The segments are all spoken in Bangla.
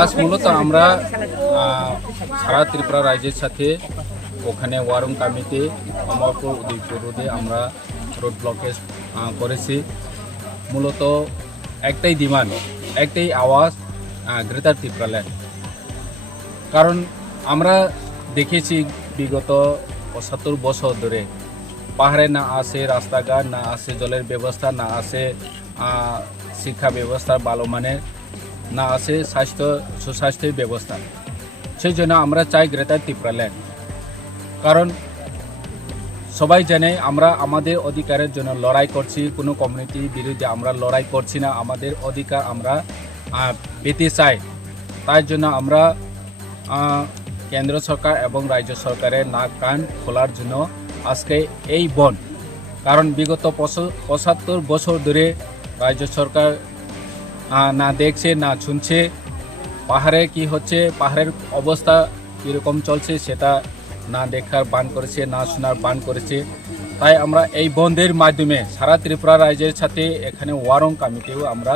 আজ মূলত আমরা সারা ত্রিপুরা রাজ্যের সাথে ওখানে ওয়ারং কমিটি অমরপুর উদয়পুর রোডে আমরা রোড ব্লকেজ করেছি। মূলত একটাই ডিমান্ড, একটাই আওয়াজ, গ্রেটার ত্রিপুরাল্যান্ড। কারণ আমরা দেখেছি বিগত ৭৫ বছর ধরে পাহাড়ে না আসে রাস্তাঘাট, না আসে জলের ব্যবস্থা, না আসে শিক্ষা ব্যবস্থা ভালো মানের, না আসে সুস্বাস্থ্যের ব্যবস্থা। সেই জন্য আমরা চাই গ্রেটার ত্রিপুরাল্যান্ড। কারণ সবাই জানে আমরা আমাদের অধিকারের জন্য লড়াই করছি, কোনো কমিউনিটির বিরুদ্ধে আমরা লড়াই করছি না। আমাদের অধিকার আমরা পেতে চাই। তাই জন্য আমরা কেন্দ্র সরকার এবং রাজ্য সরকারের নাক কান খোলার জন্য আজকে এই বন। কারণ বিগত ৭৫ বছর ধরে রাজ্য সরকার না দেখছে না শুনছে, পাহাড়ে কি হচ্ছে, পাহাড়ের অবস্থা কীরকম চলছে সেটা না দেখার বান করেছে, না শোনার বান করেছে। তাই আমরা এই বন্ধের মাধ্যমে সারা ত্রিপুরা রাজ্যের সাথে এখানে ওয়ারং কমিটিও আমরা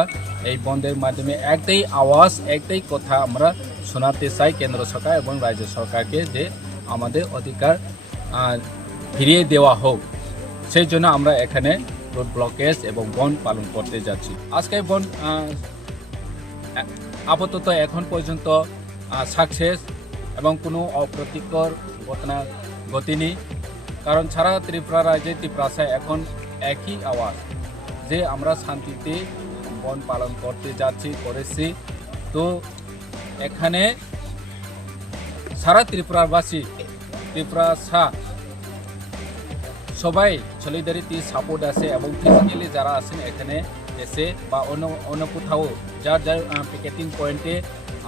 এই বন্ধের মাধ্যমে একটাই আওয়াজ, একটাই কথা আমরা শোনাতে চাই কেন্দ্র সরকার এবং রাজ্য সরকারকে, যে আমাদের অধিকার ফিরিয়ে দেওয়া হোক। সেই জন্য আমরা এখানে রোড ব্লকেজ এবং বন্ধ পালন করতে যাচ্ছি। আজকে বন্ধ আপাতত এখন পর্যন্ত সাকসেস এবং কোনো অপ্রীতিকর ঘটনা ঘটেনি। কারণ সারা ত্রিপুরা রাজ্যে ত্রিপুরাশায় এখন একই আওয়াজ, যে আমরা শান্তিতে বন পালন করতে যাচ্ছি, করেছি। তো এখানে সারা ত্রিপুরাবাসী, ত্রিপুরাশা সবাই সলিডারিটি সাপোর্ট আছে এবং ফিজিক্যালি যারা আছেন এখানে এসে বা অন্য কোথাও যার পিকেটিং পয়েন্টে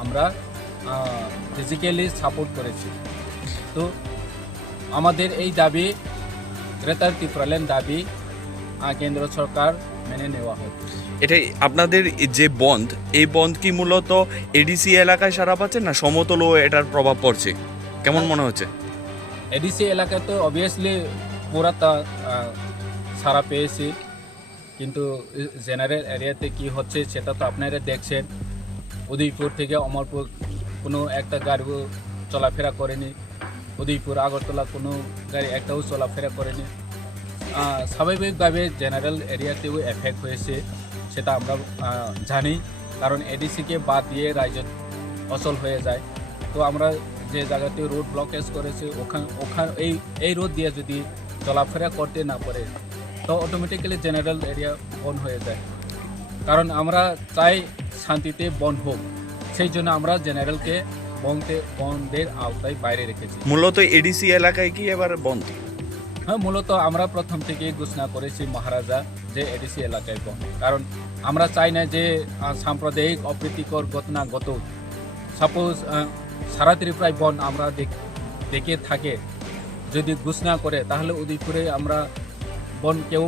আমরা ফিজিক্যালি সাপোর্ট করেছি। তো আমাদের এই দাবি, গ্রেটার ত্রিপুরাল্যান্ড দাবি, কেন্দ্র সরকার মেনে নেওয়া হোক। এটাই আপনাদের যে বন্ধ, এই বন্ধ কি মূলত এডিসি এলাকায় সারা পাচ্ছে না সমতলও এটার প্রভাব পড়ছে? কেমন মনে হচ্ছে? এডিসি এলাকায় তো অবভিয়াসলি পুরাটা সারা পেয়েছি, কিন্তু জেনারেল এরিয়াতে কি হচ্ছে সেটা তো আপনারা দেখছেন। উদয়পুর থেকে অমরপুর কোনো একটা গাড়িও চলাফেরা করেনি, উদয়পুর আগরতলা কোনো গাড়ি একটাও চলাফেরা করেনি। স্বাভাবিকভাবে জেনারেল এরিয়াতেও এফেক্ট হয়েছে, সেটা আমরা জানি। কারণ এডিসিকে বাদ দিয়ে রাজ্য অচল হয়ে যায়। তো আমরা যে জায়গাতে রোড ব্লকেজ করেছি ওখানে এই রোড দিয়ে যদি চলাফেরা করতে না পারে তো অটোমেটিক্যালি জেনারেল এরিয়া বন্ধ হয়ে যায়। কারণ আমরা চাই শান্তিতে বন্ধ হোক, সেই জন্য আমরা জেনারেলকে বন্ধের আওতায় বাইরে রেখেছি। মূলত এডিসি এলাকায় কি এবার বন্ধ? হ্যাঁ, মূলত আমরা প্রথম থেকেই ঘোষণা করেছি মহারাজা যে এডিসি এলাকায় বন্ধ। কারণ আমরা চাই না যে সাম্প্রদায়িক অপ্রীতিকর ঘটনা ঘটুক। সাপোজ সারা ত্রিপুরায় বন আমরা দেখে থাকে, যদি ঘোষণা করে তাহলে উদয়পুরে আমরা বন কেউ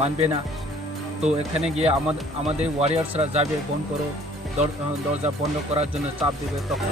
মানবে না। তো এখানে গিয়ে আমাদের ওয়ারিয়ার্সরা যাবে, বন করো, দরজা বন্ধ করার জন্য চাপ দেবে। তখন